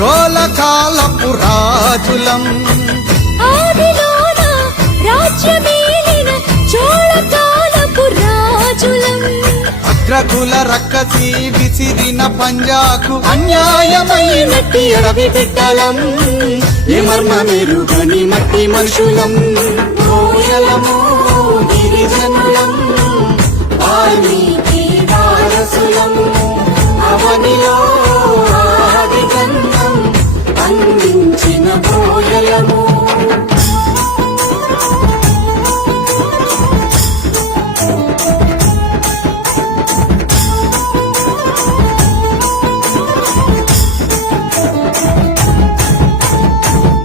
చోళకాలపు రాజులం ఆదిలోన రాజ్యమేలిన చోళకాలపు రాజులం అగ్రకుల రక్కసి విసిరిన పంజాకు అన్యాయమైనట్టి అడవి బిడ్డలం ఏ మర్మమెరుగని మట్టి మనుషులం కోయలము గిరిజనులం వాల్మీకి వారసులం అవనిలో